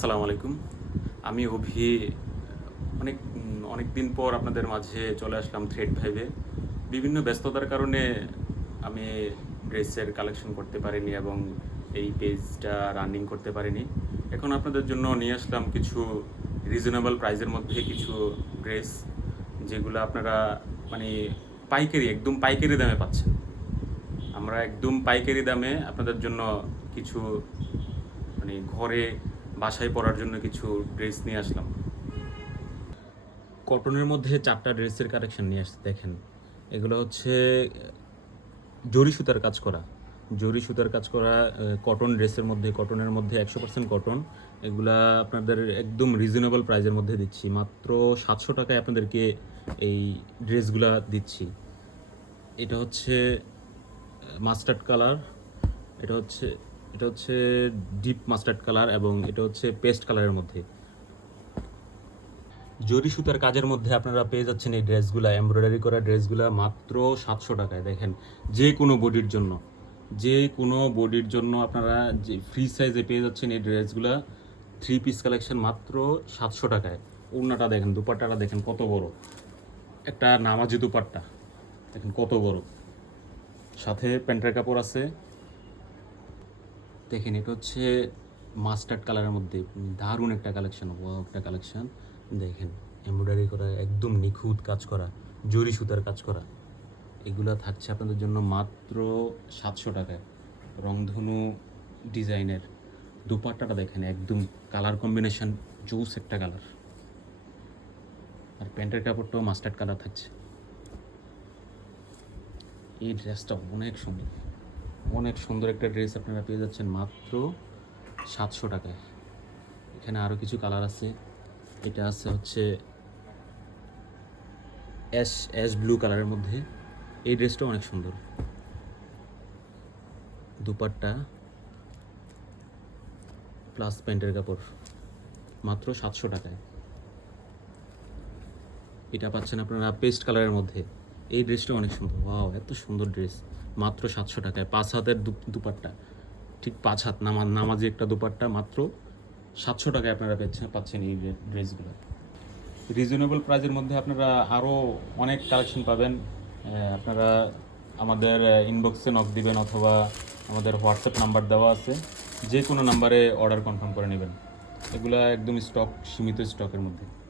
আসসালামু আলাইকুম। আমি অভি, অনেক অনেক দিন পর আপনাদের মাঝে চলে আসলাম থ্রেড ভাইভে বিভিন্ন ব্যস্ততার কারণে আমি ড্রেসের কালেকশন করতে পারিনি এবং এই পেজটা রানিং করতে পারিনি। এখন আপনাদের জন্য নিয়ে আসলাম কিছু রিজনেবল প্রাইজের মধ্যে কিছু ড্রেস যেগুলো আপনারা মানে পাইকারি, একদম পাইকারি দামে পাচ্ছেন। আমরা একদম পাইকারি দামে আপনাদের জন্য কিছু মানে ঘরে বাসায় পরার জন্য কিছু ড্রেস নিয়ে আসলাম। কটনের মধ্যে চারটা ড্রেসের কালেকশন নিয়ে আসছে, দেখেন। এগুলো হচ্ছে জরি সুতার কাজ করা। জরি সুতার কাজ করা কটন ড্রেসের মধ্যে কটনের মধ্যে একশো পার্সেন্ট কটন এগুলা আপনাদের একদম রিজনেবল প্রাইজের মধ্যে দিচ্ছি। মাত্র সাতশো টাকায় আপনাদেরকে এই ড্রেসগুলা দিচ্ছি। এটা হচ্ছে মাস্টার্ড কালার এটা হচ্ছে এটা হচ্ছে ডিপ মাস্টার্ড কালার এবং এটা হচ্ছে পেস্ট কালারের মধ্যে। জরি সুতার কাজের মধ্যে আপনারা পেয়ে যাচ্ছেন এই ড্রেসগুলা, এমব্রয়ডারি করা ড্রেসগুলা মাত্র সাতশো টাকায়। দেখেন, যে কোনো বডির জন্য, যে কোনো বডির জন্য আপনারা যে ফ্রি সাইজে পেয়ে যাচ্ছেন এই ড্রেসগুলা থ্রি পিস কালেকশন মাত্র সাতশো টাকায়। ওড়নাটা দেখেন, দুপাট্টাটা দেখেন কত বড়। একটা নামাজি দুপাট্টা, দেখেন কত বড়। সাথে প্যান্টের কাপড় আছে দেখেন, এটা হচ্ছে মাস্টার্ড কালারের মধ্যে দারুণ একটা কালেকশন একটা কালেকশন দেখেন এমব্রয়ডারি করা, একদম নিখুঁত কাজ করা, জরি সুতার কাজ করা। এগুলো থাকছে আপনাদের জন্য মাত্র সাতশো টাকায়। রংধনু ডিজাইনের দুপাট্টাটা দেখেন, একদম কালার কম্বিনেশন জুস একটা কালার আর প্যান্টের কাপড়টাও মাস্টার্ড কালার থাকছে। এই ড্রেসটা অনেক সুন্দর। অনেক সুন্দর একটা ড্রেস আপনারা পেয়ে যাচ্ছেন মাত্র সাতশো টাকায়। এখানে আরও কিছু কালার আছে। এটা আছে হচ্ছে অ্যাশ অ্যাশ ব্লু কালারের মধ্যে। এই ড্রেসটা অনেক সুন্দর। দুপাট্টা প্লাস প্যান্টের কাপড়। মাত্র সাতশো টাকায়। এটা পাচ্ছেন আপনারা পেস্ট কালারের মধ্যে। এই ড্রেসটা অনেক সুন্দর। ওয়াও, এত সুন্দর ড্রেস। মাত্র সাতশো টাকায়, পাঁচ হাতের দুপাট্টা। ঠিক পাঁচ হাত, নামা নামাজি একটা দুপাট্টা মাত্র সাতশো টাকায় আপনারা পেয়েছেন পাচ্ছেন এই ড্রেসগুলো। রিজনেবল প্রাইজের মধ্যে আপনারা আরও অনেক কালেকশন পাবেন। আপনারা আমাদের ইনবক্সে নক দিবেন অথবা আমাদের হোয়াটসঅ্যাপ নাম্বার দেওয়া আছে। যে কোনো নাম্বারে অর্ডার কনফার্ম করে নেবেন। এগুলা একদম স্টক সীমিত স্টকের মধ্যে।